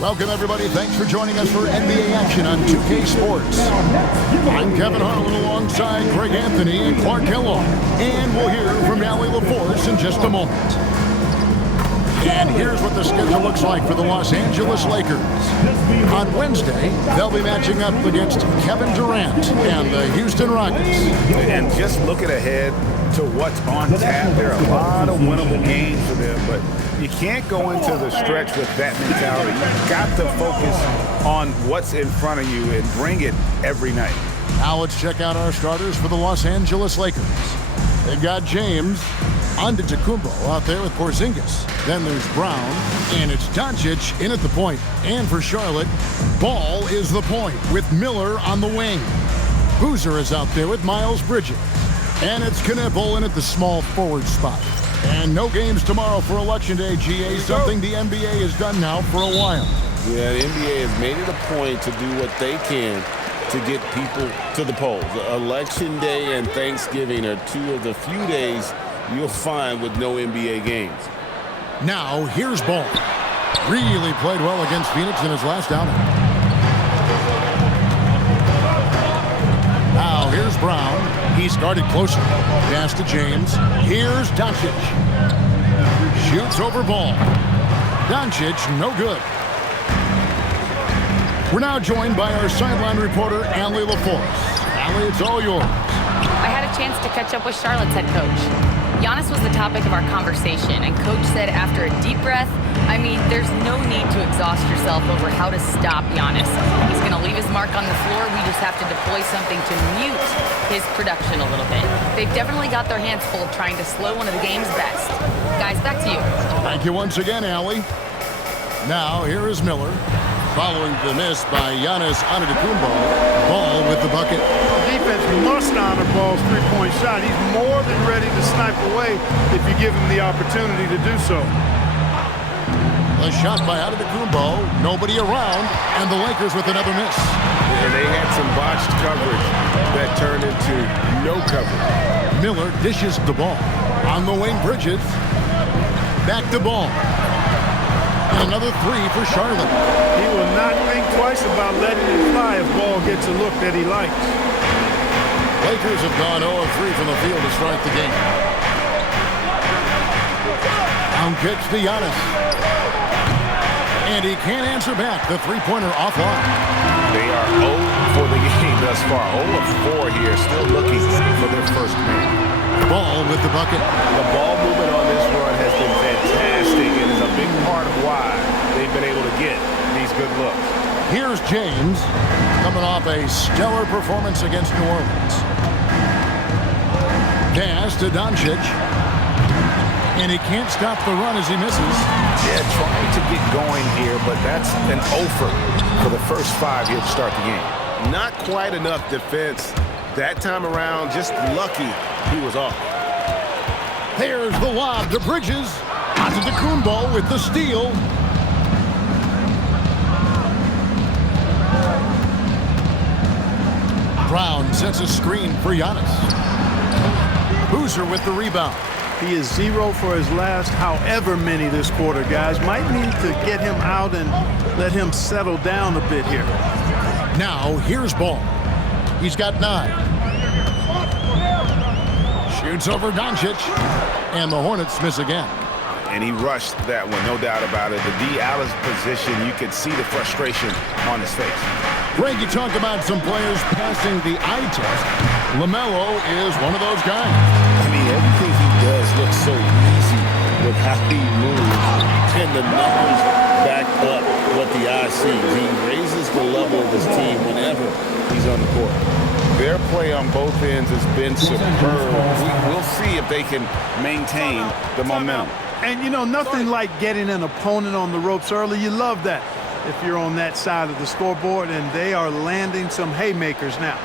Welcome, everybody. Thanks for joining us for NBA action on 2K Sports. I'm Kevin Harlan alongside Greg Anthony and Clark Kellogg. And we'll hear from Allie LaForce in just a moment. And here's what the schedule looks like for the Los Angeles Lakers. On Wednesday, they'll be matching up against Kevin Durant and the Houston Rockets. And just looking ahead to what's on tap, there are a lot of winnable games for them, but you can't go into the stretch with that mentality. You've got to focus on what's in front of you and bring it every night. Now let's check out our starters for the Los Angeles Lakers. They've got James Antetokounmpo out there with Porzingis. Then there's Brown, and it's Doncic in at the point. And for Charlotte, Ball is the point with Miller on the wing. Boozer is out there with Miles Bridges. And it's Knipple in at the small forward spot. And no games tomorrow for Election Day, GA, something the NBA has done now for a while. Yeah, the NBA has made it a point to do what they can to get people to the polls. Election Day and Thanksgiving are two of the few days you'll find with no NBA games. Now, here's Ball. Really played well against Phoenix in his last outing. Now, here's Brown. He's guarded closer. Pass to James. Here's Doncic. Shoots over Ball. Doncic, no good. We're now joined by our sideline reporter, Allie LaForce. Allie, it's all yours. I had a chance to catch up with Charlotte's head coach. Giannis was the topic of our conversation, and Coach said after a deep breath, I mean, there's no need to exhaust yourself over how to stop Giannis. He's going to leave his mark on the floor. We just have to deploy something to mute his production a little bit. They've definitely got their hands full trying to slow one of the game's best. Guys, back to you. Thank you once again, Allie. Now, here is Miller. Following the miss by Giannis Antetokounmpo. Ball with the bucket. Defense must honor Ball's three-point shot. He's more than ready to snipe away if you give him the opportunity to do so. A shot by Antetokounmpo. Nobody around. And the Lakers with another miss. And they had some botched coverage that turned into no coverage. Miller dishes the ball. On the wing, Bridges. Back to Ball. And another three for Charlotte. He will not think twice about letting it fly if Ball gets a look that he likes. Lakers have gone 0 of 3 from the field to start the game. Down pitch to Giannis. And he can't answer back. The three-pointer offline. They are 0 for the game thus far. 0 of 4 here, still looking for their first man. Ball with the bucket. The ball movement on this run has been fantastic and is a big part of why they've been able to get these good looks. Here's James coming off a stellar performance against New Orleans. Pass to Doncic. And he can't stop the run as he misses. Yeah, trying to get going here, but that's an offer for the first 5 here to start the game. Not quite enough defense that time around. Just lucky he was off. There's the lob to Bridges. Antetokounmpo with the steal. Brown sets a screen for Giannis. Boozer with the rebound. He is 0 for his last however many this quarter, guys. Might need to get him out and let him settle down a bit here. Now, here's Ball. He's got 9. Shoots over Doncic. And the Hornets miss again. And he rushed that one, no doubt about it. The D. Allen's position, you can see the frustration on his face. Greg, you talk about some players passing the eye test. LaMelo is one of those guys. I mean, everything he does looks so easy with how he moves. And the numbers back up what the eye sees. He raises the level of his team whenever he's on the court. Their play on both ends has been superb. We'll see if they can maintain the momentum. And, you know, nothing like getting an opponent on the ropes early. You love that if you're on that side of the scoreboard, and they are landing some haymakers now.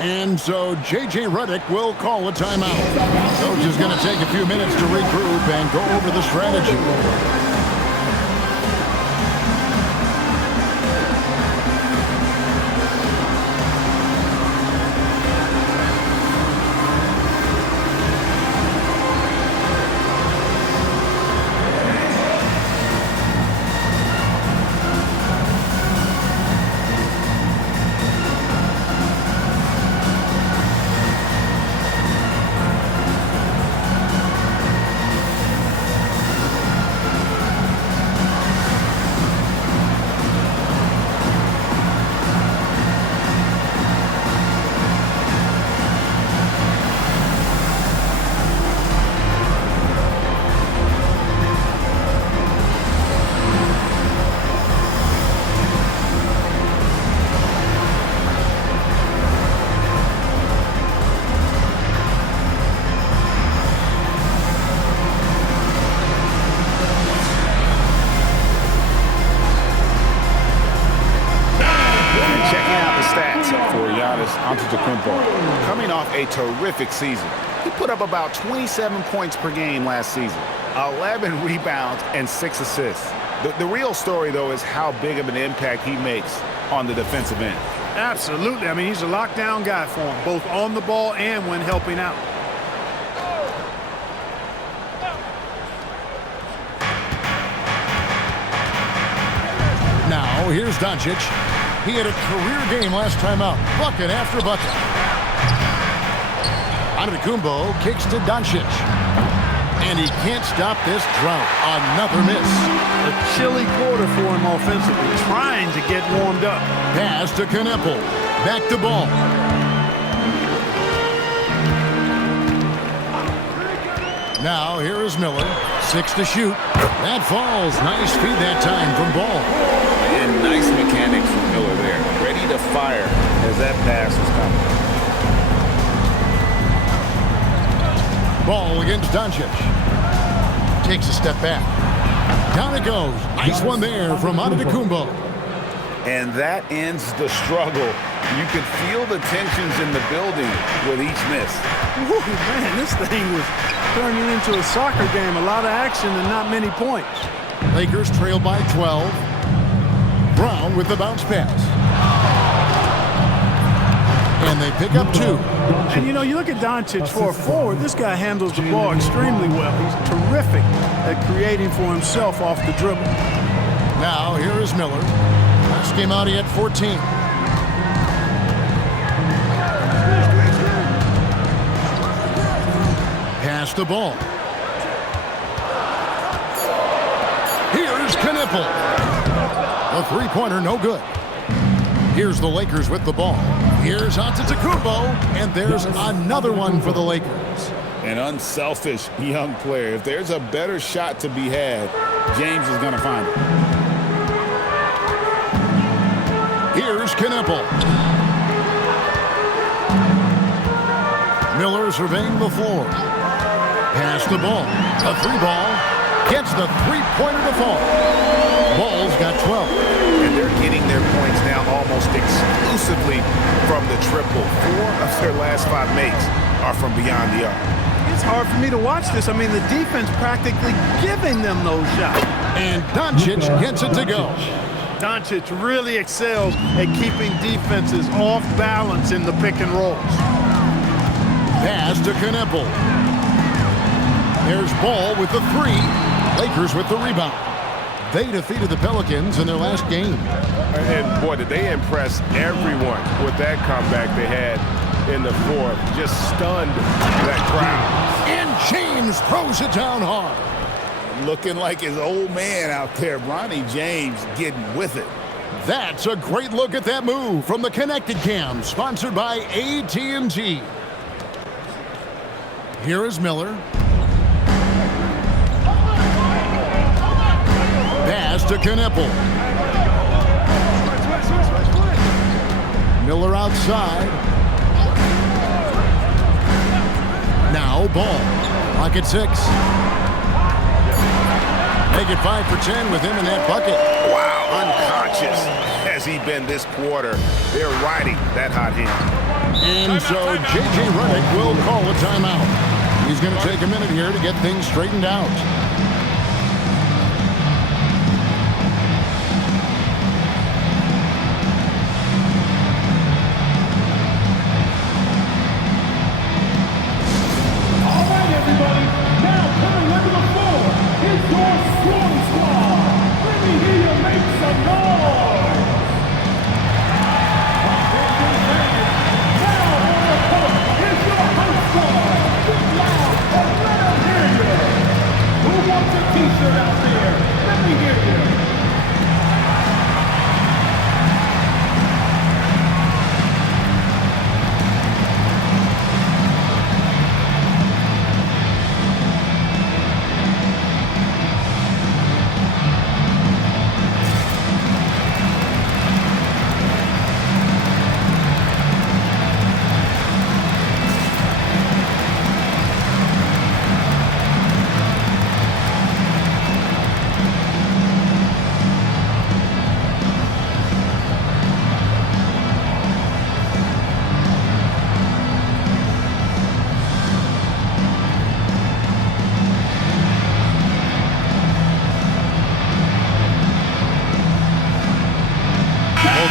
And so J.J. Redick will call a timeout. Coach is going to take a few minutes to regroup and go over the strategy. Antetokounmpo, coming off a terrific season. He put up about 27 points per game last season, 11 rebounds, and 6 assists. The real story, though, is how big of an impact he makes on the defensive end. Absolutely. I mean, he's a lockdown guy for him, both on the ball and when helping out. Now, here's Doncic. He had a career game last time out. Bucket after bucket. Antetokounmpo kicks to Doncic. And he can't stop this drought. Another miss. A chilly quarter for him offensively, trying to get warmed up. Pass to Kneppel. Back to ball. Now, here is Miller. 6 to shoot. That falls. Nice feed that time from Ball. And nice mechanics from Miller there. Ready to fire as that pass was coming. Ball against Doncic. Takes a step back. Down it goes. Nice one there from Antetokounmpo. And that ends the struggle. You could feel the tensions in the building with each miss. Woo, man, this thing was turning into a soccer game. A lot of action and not many points. Lakers trail by 12. Brown with the bounce pass. And they pick up 2. And, you know, you look at Doncic for a forward, this guy handles the ball extremely well. He's terrific at creating for himself off the dribble. Now, here is Miller. Last game out, he had 14. Pass the ball. Here's Kneppel. A three-pointer, no good. Here's the Lakers with the ball. Here's Antetokounmpo, and there's another one for the Lakers. An unselfish young player. If there's a better shot to be had, James is going to find it. Here's Kneppel. Miller surveying the floor. Pass the ball. A 3-ball. Gets the three-pointer to fall. Ball's got 12. And they're getting their points now almost exclusively from the triple. 4 of their last 5 makes are from beyond the arc. It's hard for me to watch this. I mean, the defense practically giving them those shots. And Doncic gets it to go. Doncic really excels at keeping defenses off balance in the pick and rolls. Pass to Kneppel. There's Ball with the 3. Lakers with the rebound. They defeated the Pelicans in their last game. And, boy, did they impress everyone with that comeback they had in the 4th. Just stunned that crowd. And James throws it down hard. Looking like his old man out there, Bronny James getting with it. That's a great look at that move from the Connected Cam, sponsored by AT&T. Here is Miller. Pass to Kneppel. Miller outside. Now Ball. Clock at 6. Make it 5 for 10 with him in that bucket. Wow, unconscious has he been this quarter. They're riding that hot hand. And so J.J. Redick will call a timeout. He's going to take a minute here to get things straightened out.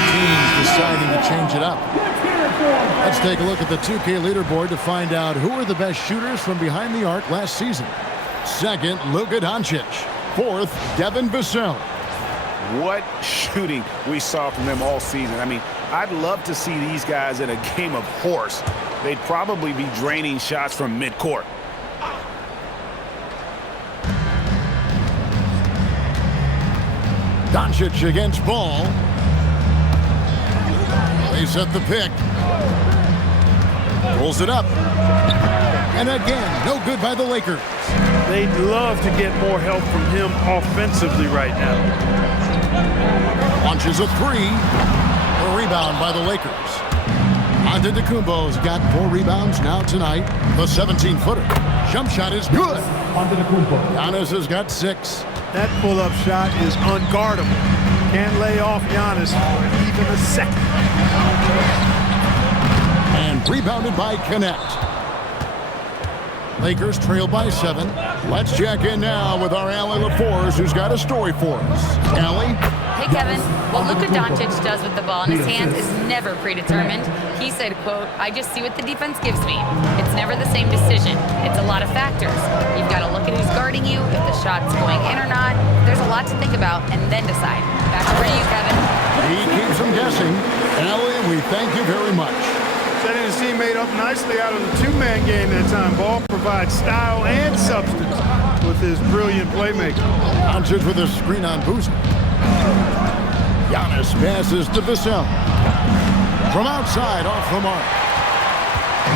teams deciding to change it up. Let's take a look at the 2K leaderboard to find out who are the best shooters from behind the arc last season. Second, Luka Doncic. Fourth, Devin Vassell. What shooting we saw from him all season. I mean, I'd love to see these guys in a game of horse. They'd probably be draining shots from midcourt. Doncic against Ball. They set the pick. Pulls it up. And again, no good by the Lakers. They'd love to get more help from him offensively right now. Launches a three. A rebound by the Lakers. Antetokounmpo's got 4 rebounds now tonight. The 17-footer. Jump shot is good. Giannis has got 6. That pull-up shot is unguardable. Can't lay off Giannis for even a second. And rebounded by Connect. Lakers trail by 7. Let's check in now with our Allie LaForce, who's got a story for us. Allie? Hey, Kevin. What Luka Doncic does with the ball in his hands is never predetermined. He said, quote, "I just see what the defense gives me. It's never the same decision. It's a lot of factors. You've got to look at who's guarding you, if the shot's going in or not. There's a lot to think about and then decide." Back over to you, Kevin. He keeps them guessing. Allie, we thank you very much. Setting his teammate up nicely out of the two-man game that time. Ball provides style and substance with his brilliant playmaking. Doncic with a screen on Boozer. Giannis passes to Vassell. From outside, off the mark.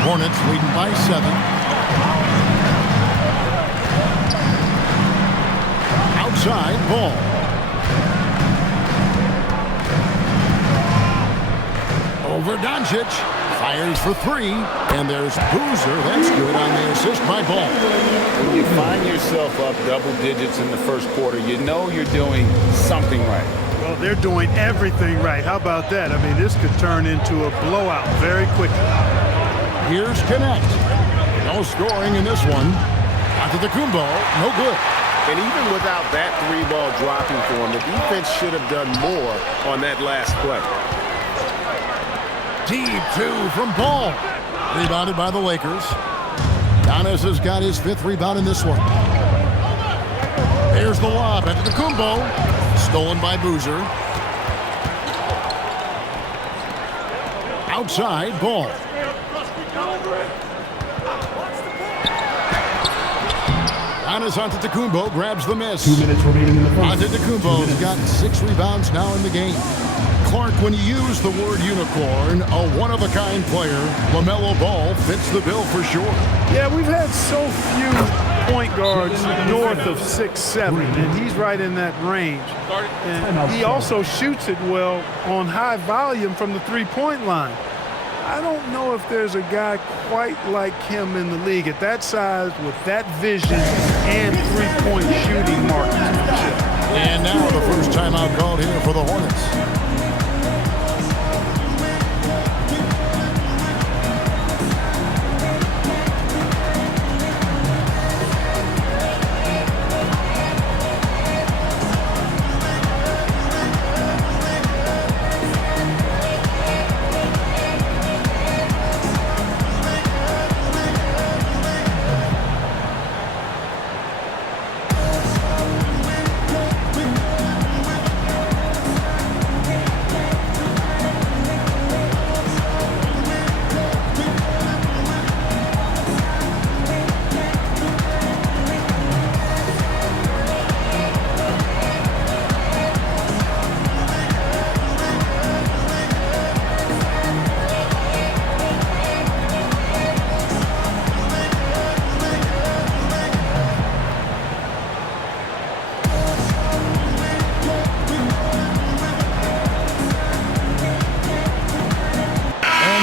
Hornets leading by 7. Outside, Ball. Over Doncic. Fires for 3. And there's Boozer. That's good on the assist by Ball. When you find yourself up double digits in the first quarter, you know you're doing something right. Well, they're doing everything right. How about that? I mean, this could turn into a blowout very quickly. Here's Connect. No scoring in this one. Antetokounmpo, no good. And even without that 3-ball dropping for him, the defense should have done more on that last play. Deep 2 from Ball. Rebounded by the Lakers. Giannis has got his 5th rebound in this one. There's the lob. Antetokounmpo. Stolen by Boozer. Outside, Ball. Giannis Antetokounmpo grabs the miss. 2 minutes remaining in the first. Antetokounmpo's got 6 rebounds now in the game. Clark, when you use the word unicorn, a one-of-a-kind player, LaMelo Ball fits the bill for sure. Yeah, we've had so few point guards north of 6'7", and he's right in that range. And he also shoots it well on high volume from the three-point line. I don't know if there's a guy quite like him in the league at that size with that vision and three-point shooting marks. And now the first timeout called here for the Hornets.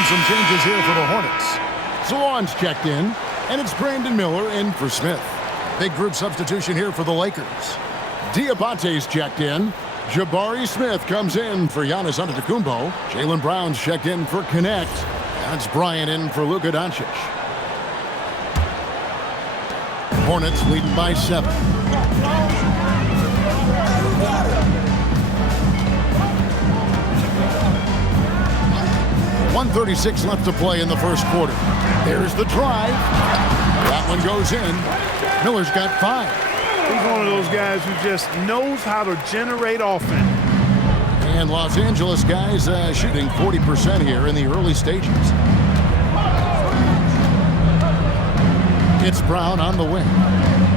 Some changes here for the Hornets. Salon's checked in, and it's Brandon Miller in for Smith. Big group substitution here for the Lakers. Diabate's checked in. Jabari Smith comes in for Giannis Antetokounmpo. Jaylen Brown's checked in for Connect. That's Bryant in for Luka Doncic. Hornets leading by 7. 1:36 left to play in the first quarter. There's the drive. That one goes in. Miller's got 5. He's one of those guys who just knows how to generate offense. And Los Angeles guys shooting 40% here in the early stages. It's Brown on the wing.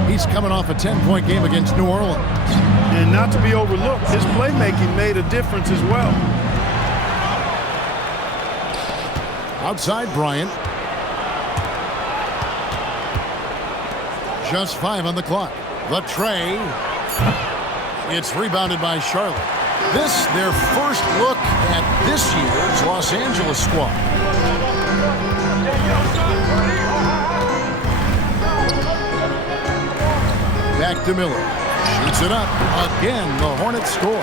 He's coming off a 10-point game against New Orleans. And not to be overlooked, his playmaking made a difference as well. Outside Bryant. Just 5 on the clock. The tray. It's rebounded by Charlotte. This, their first look at this year's Los Angeles squad. Back to Miller. Shoots it up. Again, the Hornets score.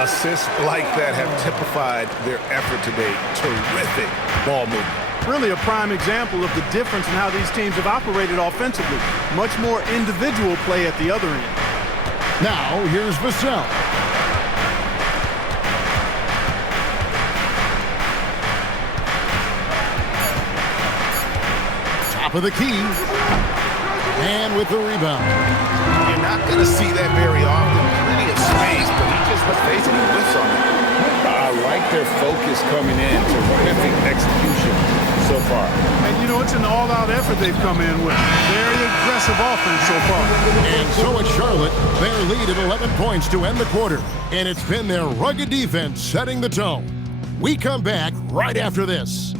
Assists like that have typified their effort today. Terrific ball movement. Really a prime example of the difference in how these teams have operated offensively. Much more individual play at the other end. Now, here's Vassell. Top of the key. And with the rebound. You're not going to see that very often. Plenty of space, but he just was facing a whiffs on it. I like their focus coming in. Terrific execution so far. And, you know, it's an all-out effort they've come in with. Very aggressive offense so far. And so it's Charlotte. Their lead at 11 points to end the quarter. And it's been their rugged defense setting the tone. We come back right after this.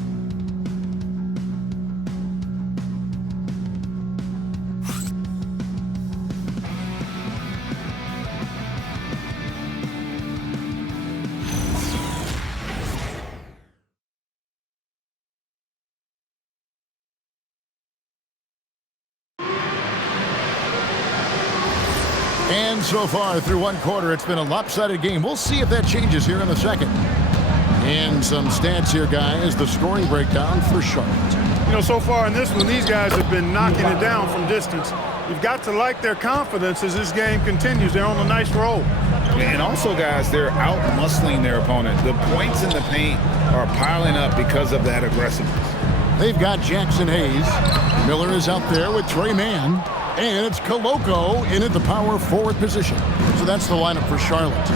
And so far through one quarter, it's been a lopsided game. We'll see if that changes here in the second. And some stats here, guys. The scoring breakdown for Charlotte. You know, so far in this one, these guys have been knocking it down from distance. You've got to like their confidence as this game continues. They're on a nice roll. And also, guys, they're out-muscling their opponent. The points in the paint are piling up because of that aggressiveness. They've got Jackson Hayes. Miller is out there with Trey Mann. And it's Koloko in at the power forward position. So that's the lineup for Charlotte.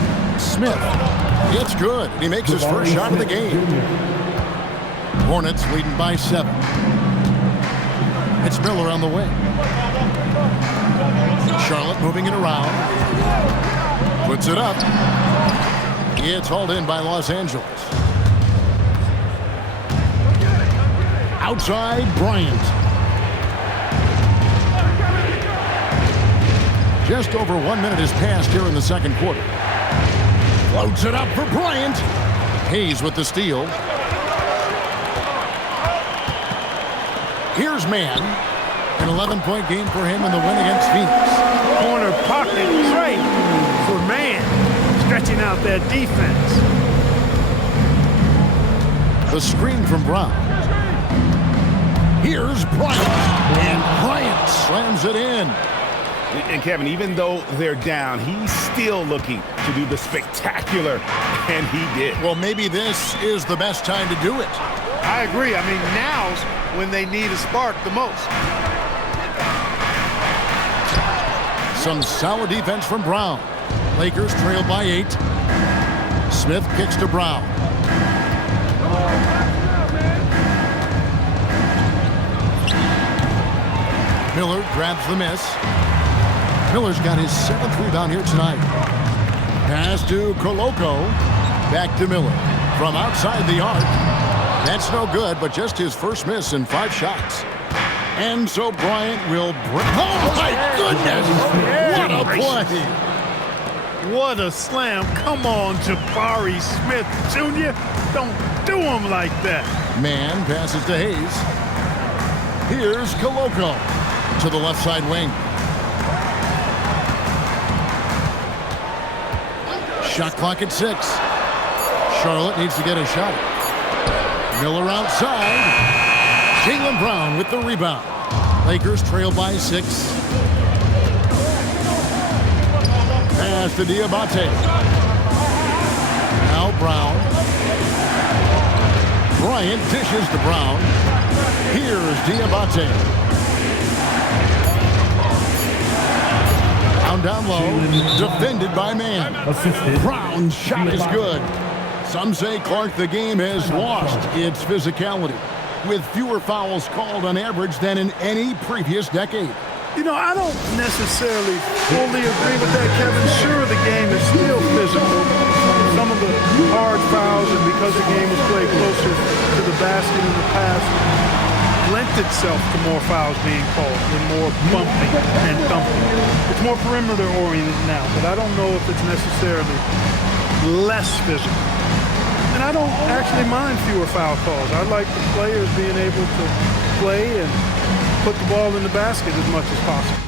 Smith. It's good. He makes his first shot of the game. Hornets leading by 7. It's Miller on the wing. Charlotte moving it around. Puts it up. It's hauled in by Los Angeles. Outside Bryant. Just over 1 minute has passed here in the second quarter. Floats it up for Bryant. Hayes with the steal. Here's Mann. An 11-point game for him in the win against Phoenix. Corner pocket trade for Mann. Stretching out that defense. The screen from Brown. Here's Bryant. And Bryant slams it in. And Kevin, even though they're down, he's still looking to do the spectacular, and he did. Well, maybe this is the best time to do it. I agree. I mean, now's when they need a spark the most. Some solid defense from Brown. Lakers trail by 8. Smith kicks to Brown. Miller grabs the miss. Miller's got his 7th rebound here tonight. Pass to Koloko. Back to Miller. From outside the arc. That's no good, but just his first miss in 5 shots. And so Bryant will bring... Oh, my goodness! What a play! What a slam. Come on, Jabari Smith Jr. Don't do him like that. Mann passes to Hayes. Here's Koloko to the left side wing. Shot clock at 6. Charlotte needs to get a shot. Miller outside. Jaylen Brown with the rebound. Lakers trail by 6. Pass to Diabate. Now Brown. Bryant dishes to Brown. Here's Diabate. Down low, defended by man. Brown's shot is good. Some say, Clark, the game has lost its physicality, with fewer fouls called on average than in any previous decade. You know, I don't necessarily fully agree with that, Kevin. Sure, the game is still physical. Some of the hard fouls, and because the game was played closer to the basket in the past, lent itself to more fouls being called and more bumping and thumping. It's more perimeter oriented now, but I don't know if it's necessarily less physical. And I don't actually mind fewer foul calls. I like the players being able to play and put the ball in the basket as much as possible.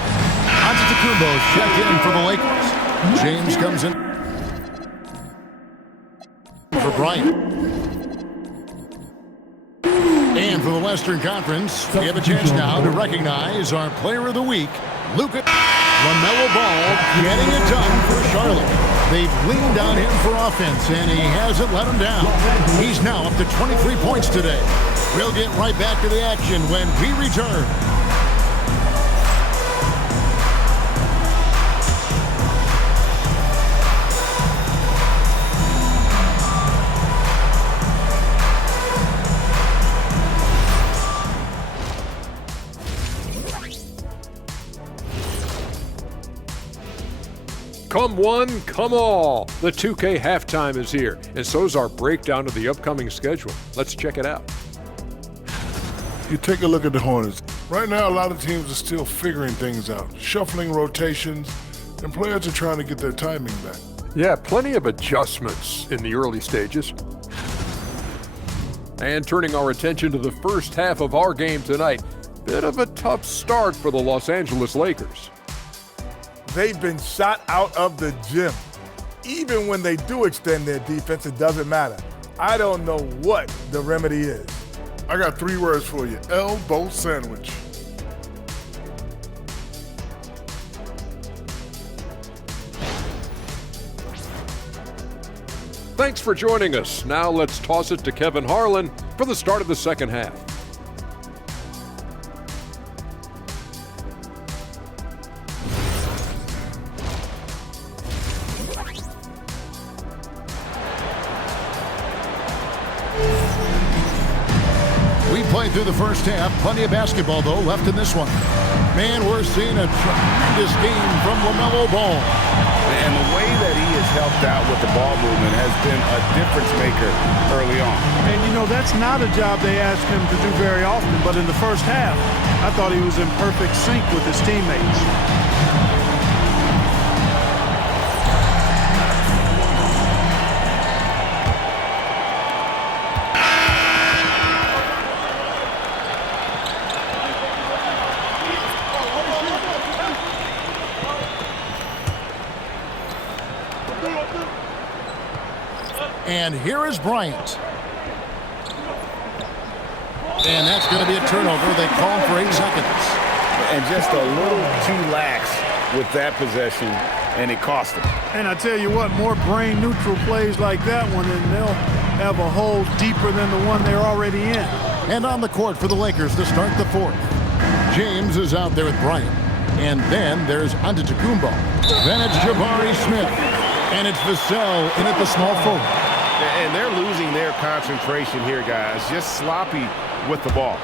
Antetokounmpo's checked in for the Lakers. James comes in for Bryant. And for the Western Conference, we have a chance now to recognize our Player of the Week, Luka. LaMelo Ball getting it done for Charlotte. They've leaned on him for offense, and he hasn't let them down. He's now up to 23 points today. We'll get right back to the action when we return. Come one, come all. The 2K halftime is here, and so is our breakdown of the upcoming schedule. Let's check it out. You take a look at the Hornets. Right now, a lot of teams are still figuring things out, shuffling rotations, and players are trying to get their timing back. Yeah, plenty of adjustments in the early stages. And turning our attention to the first half of our game tonight, bit of a tough start for the Los Angeles Lakers. They've been shot out of the gym. Even when they do extend their defense, it doesn't matter. I don't know what the remedy is. I got 3 words for you. Elbow sandwich. Thanks for joining us. Now let's toss it to Kevin Harlan for the start of the second half. Played through the first half. Plenty of basketball, though, left in this one. Man, we're seeing a tremendous game from LaMelo Ball. And the way that he has helped out with the ball movement has been a difference maker early on. And, you know, that's not a job they ask him to do very often, but in the first half, I thought he was in perfect sync with his teammates. And here is Bryant. And that's going to be a turnover. They called for 8 seconds. And just a little too lax with that possession, and it cost them. And I tell you what, more brain-neutral plays like that one, and they'll have a hole deeper than the one they're already in. And on the court for the Lakers to start the fourth. James is out there with Bryant. And then there's Antetokounmpo. Then it's Jabari Smith. And it's Vassell in at the small forward. And they're losing their concentration here, guys. Just sloppy with the ball.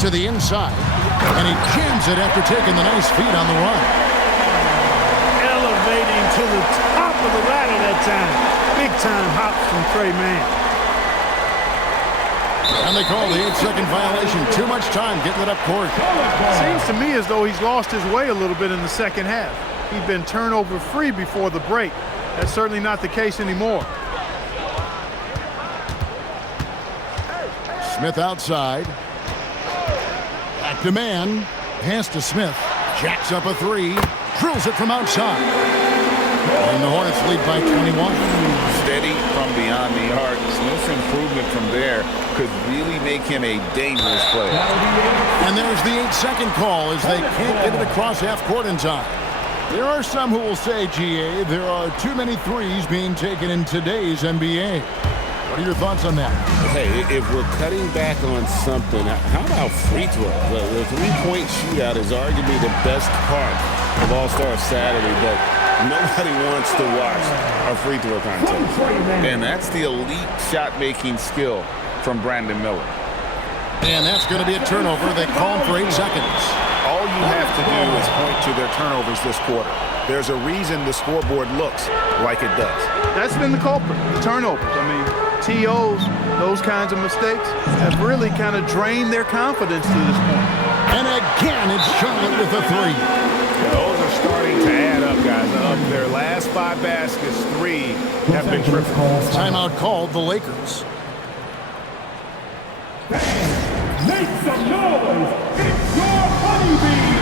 To the inside. And he jams it after taking the nice feed on the run. Elevating to the top of the ladder that time. Big-time hops from Trey Mann. And they call the 8-second violation. Too much time getting it up court. Seems to me as though he's lost his way a little bit in the second half. He'd been turnover free before the break. That's certainly not the case anymore. Smith outside. Back to man. Pass to Smith. Jacks up a 3. Drills it from outside. And the Hornets lead by 21. Steady from beyond the arc. Smith's improvement from there could really make him a dangerous player. And there's the 8-second call as they can't get it across half court in time. There are some who will say, GA, there are too many threes being taken in today's NBA. What are your thoughts on that? Hey, if we're cutting back on something, how about free throws? The three-point shootout is arguably the best part of All-Star Saturday, but nobody wants to watch a free throw contest. And that's the elite shot-making skill from Brandon Miller. And that's going to be a turnover. They called for 8 seconds. All you have to do is point to their turnovers this quarter. There's a reason the scoreboard looks like it does. That's been the culprit, the turnovers. I mean, TOs, those kinds of mistakes have really kind of drained their confidence to this point. And again, it's Charlotte with a 3. Those are starting to add up, guys. Of their last 5 baskets, 3 have been triple. Timeout called the Lakers. Make some noise! It's your honeybees!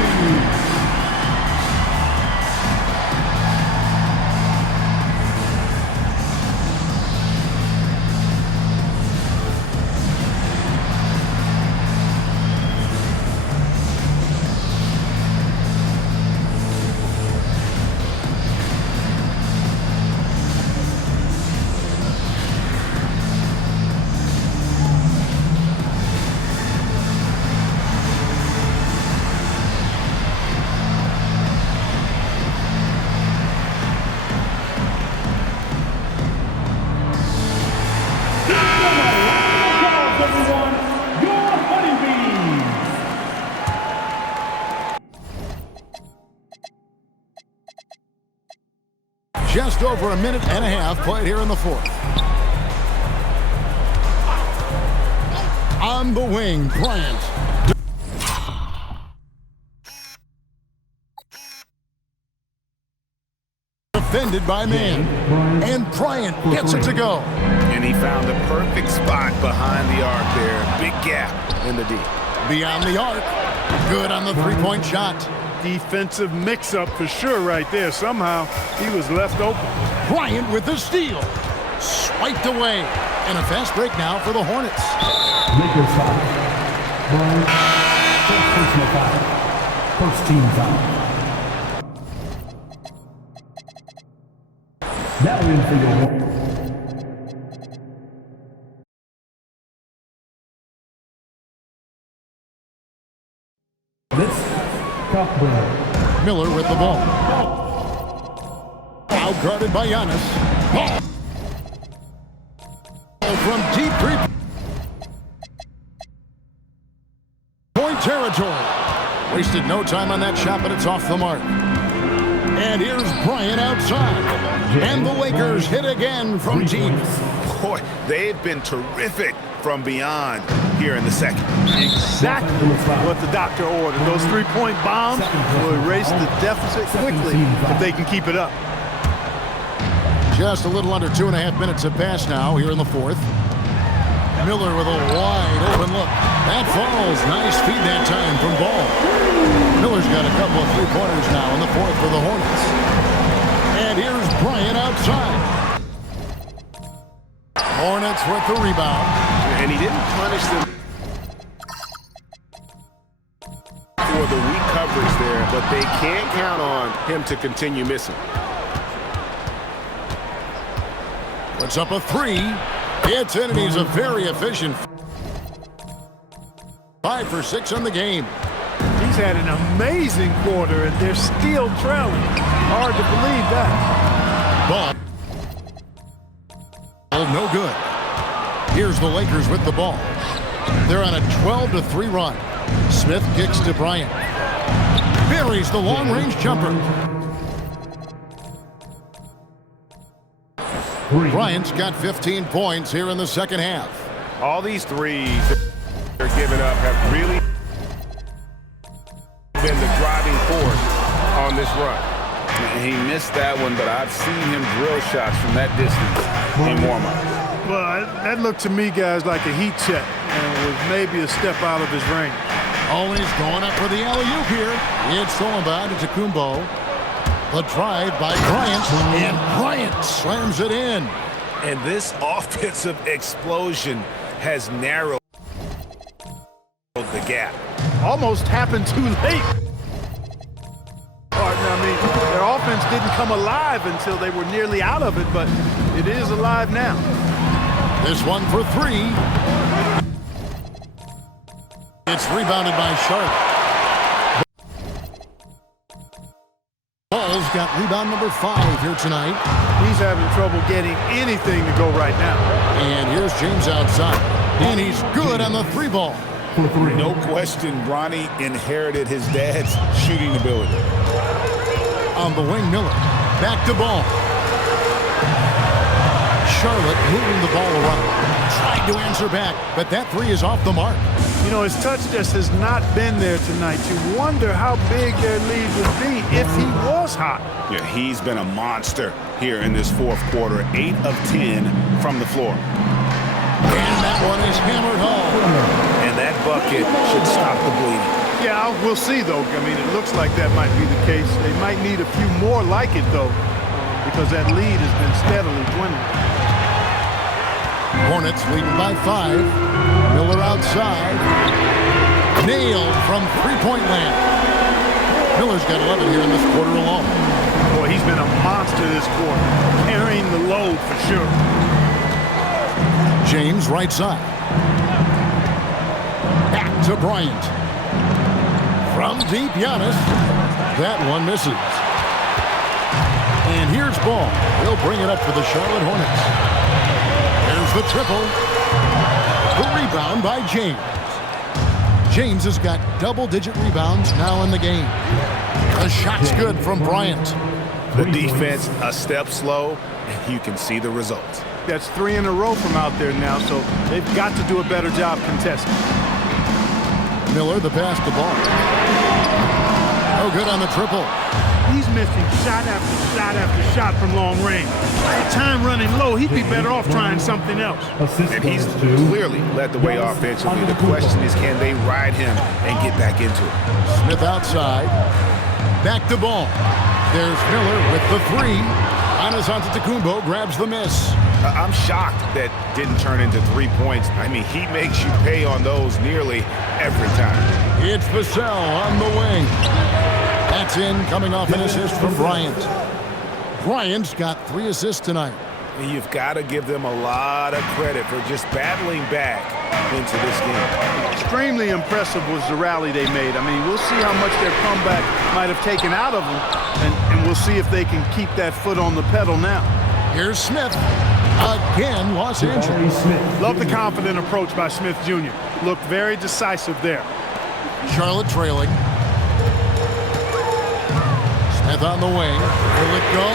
Just over a minute and a half played here in the 4th. On the wing, Bryant. Defended by man. And Bryant gets it to go. And he found the perfect spot behind the arc there. Big gap in the D. Beyond the arc. Good on the three-point shot. Defensive mix-up for sure right there. Somehow he was left open. Bryant with the steal. Swiped away. And a fast break now for the Hornets. Lakers foul. Bryant, first personal foul. First team foul. Now in for your one. Miller with the ball. Out-guarded by Giannis. Ball from deep three-point territory. Wasted no time on that shot, but it's off the mark. And here's Bryant outside. And the Lakers hit again from deep. Boy, they've been terrific from beyond here in the second. Exactly what the doctor ordered. Those three-point bombs will erase the deficit quickly if they can keep it up. Just a little under 2.5 minutes have passed now here in the 4th. Miller with a wide open look. That falls. Nice feed that time from Ball. Miller's got a couple of three-pointers now in the 4th for the Hornets. And here's Bryant outside. Hornets with the rebound. And he didn't punish them for the weak coverage there, but they can't count on him to continue missing. Puts up a 3. It's in, and he's a very efficient 5 for 6 on the game. He's had an amazing quarter, and they're still trailing. Hard to believe that. Ball. No good. Here's the Lakers with the ball. They're on a 12-3 run. Smith kicks to Bryant. Buries the long-range jumper. Bryant's got 15 points here in the second half. All these threes they're giving up have really been the driving force on this run. He missed that one, but I've seen him drill shots from that distance in warm-up. Well, that looked to me, guys, like a heat check, and was maybe a step out of his range. Oh, and he's going up for the alley-oop here. It's thrown by to Kumbo. The drive by Bryant, and Bryant slams it in. And this offensive explosion has narrowed the gap. Almost happened too late. I mean, they're offense didn't come alive until they were nearly out of it, but it is alive now. This one for three. It's rebounded by Charlotte. Ball's got rebound number 5 here tonight. He's having trouble getting anything to go right now. And here's James outside. And he's good on the 3-ball. No question, Bronny inherited his dad's shooting ability. On the wing, Miller. Back to Ball. Charlotte moving the ball around. Tried to answer back, but that 3 is off the mark. You know, his touch just has not been there tonight. You wonder how big their lead would be if he was hot. Yeah, he's been a monster here in this fourth quarter. 8 of 10 from the floor. And that one is hammered home. And that bucket should stop the bleeding. Yeah, we'll see, though. I mean, it looks like that might be the case. They might need a few more like it, though, because that lead has been steadily dwindling. Hornets leading by 5. Miller outside. Nailed from three-point land. Miller's got 11 here in this quarter alone. Boy, he's been a monster this quarter, carrying the load for sure. James right side. Back to Bryant. From deep, Giannis. That one misses. And here's Ball. He'll bring it up for the Charlotte Hornets. There's the triple. The rebound by James. James has got double-digit rebounds now in the game. The shot's good from Bryant. The defense a step slow, and you can see the results. That's 3 in a row from out there now, so they've got to do a better job contesting. Miller, the pass to Ball. No good on the triple. He's missing shot after shot after shot from long range. Time running low, he'd be better off trying something else. And he's clearly led the way offensively. The question is, can they ride him and get back into it? Smith outside. Back to Ball. There's Miller with the 3. Giannis Antetokounmpo grabs the miss. I'm shocked that didn't turn into 3 points. I mean, he makes you pay on those nearly every time. It's Vassell on the wing. That's in, coming off an assist from Bryant. Bryant's got 3 assists tonight. And you've got to give them a lot of credit for just battling back into this game. Extremely impressive was the rally they made. I mean, we'll see how much their comeback might have taken out of them, and we'll see if they can keep that foot on the pedal now. Here's Smith. Again, Los Angeles. Love the confident approach by Smith Jr. Looked very decisive there. Charlotte trailing. Smith on the wing. Will it go?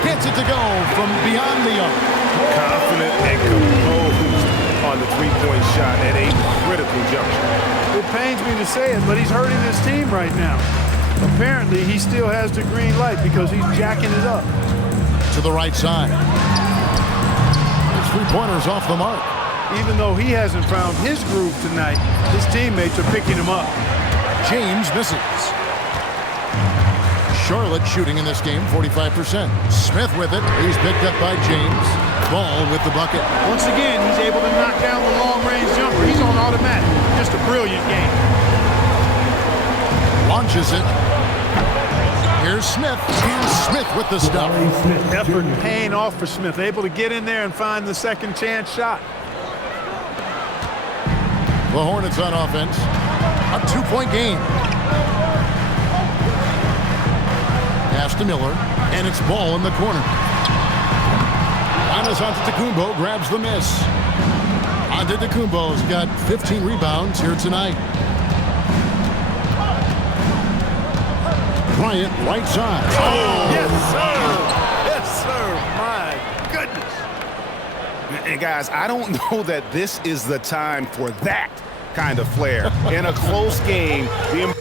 Gets it to go from beyond the arc. Confident and composed on the three-point shot at a critical juncture. It pains me to say it, but he's hurting his team right now. Apparently, he still has the green light because he's jacking it up. To the right side. His three-pointer's off the mark. Even though he hasn't found his groove tonight, his teammates are picking him up. James misses. Charlotte shooting in this game 45%. Smith with it. He's picked up by James. Ball with the bucket. Once again, he's able to knock down the long-range jumper. He's on automatic. Just a brilliant game. Launches it. Here's Smith. And Smith with the stuff. Effort paying off for Smith. Able to get in there and find the second chance shot. The Hornets on offense. A 2-point game. Pass to Miller. And it's Ball in the corner. Giannis Antetokounmpo grabs the miss. Antetokounmpo's got 15 rebounds here tonight. Bryant, right side. Oh, yes, sir. Yes, sir. My goodness. And guys, I don't know that this is the time for that kind of flair. In a close game, the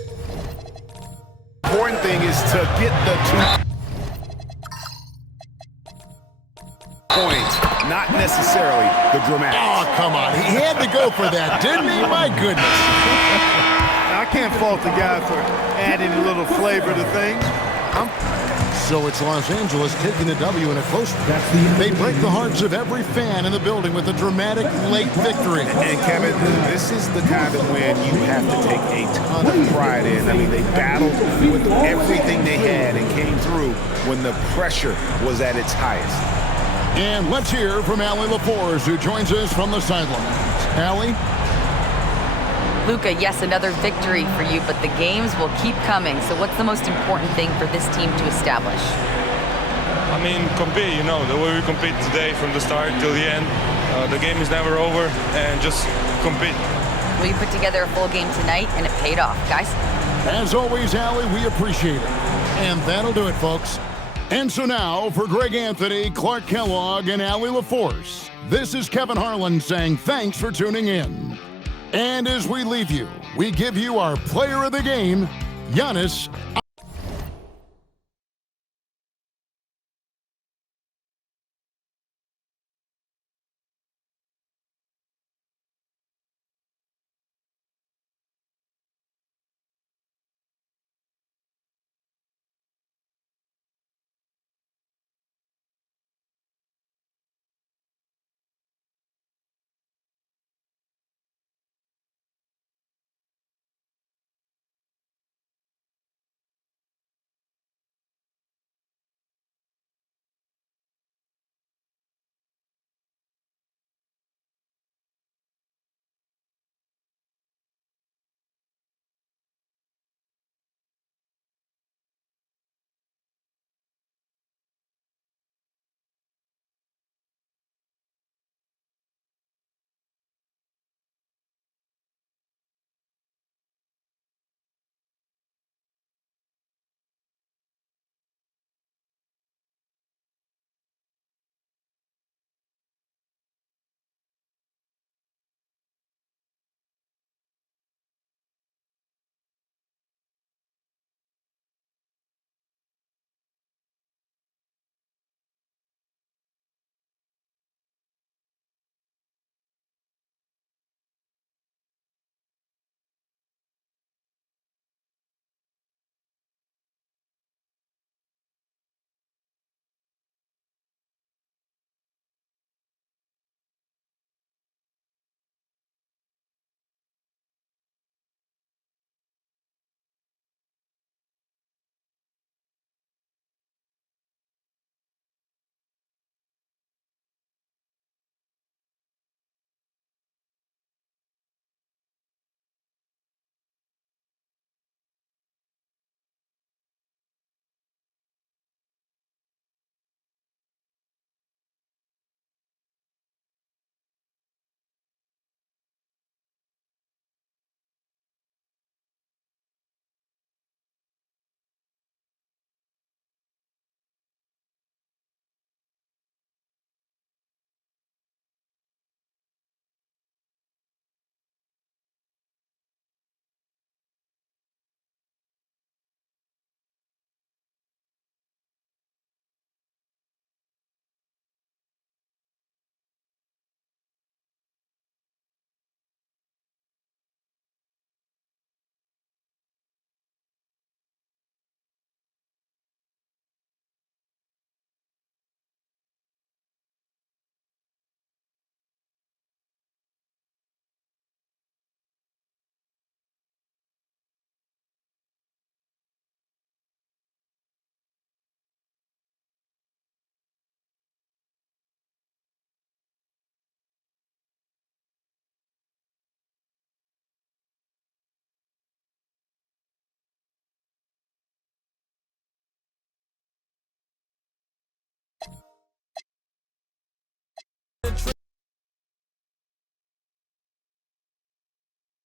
important thing is to get the 2 points, not necessarily the dramatics. Oh, come on. He had to go for that, didn't he? My goodness. I can't fault the guy for adding a little flavor to things. So it's Los Angeles taking the W in a close one. They break the hearts of every fan in the building with a dramatic late victory. And Kevin, this is the kind of win you have to take a ton of pride in. I mean, they battled with everything they had and came through when the pressure was at its highest. And let's hear from Allie LaForce, who joins us from the sidelines. Allie? Luka, yes, another victory for you, but the games will keep coming. So what's the most important thing for this team to establish? I mean, compete, the way we compete today from the start till the end. The game is never over, and just compete. Well, you put together a full game tonight, and it paid off, guys. As always, Allie, we appreciate it. And that'll do it, folks. And so now, for Greg Anthony, Clark Kellogg, and Allie LaForce, this is Kevin Harlan saying thanks for tuning in. And as we leave you, we give you our player of the game, Giannis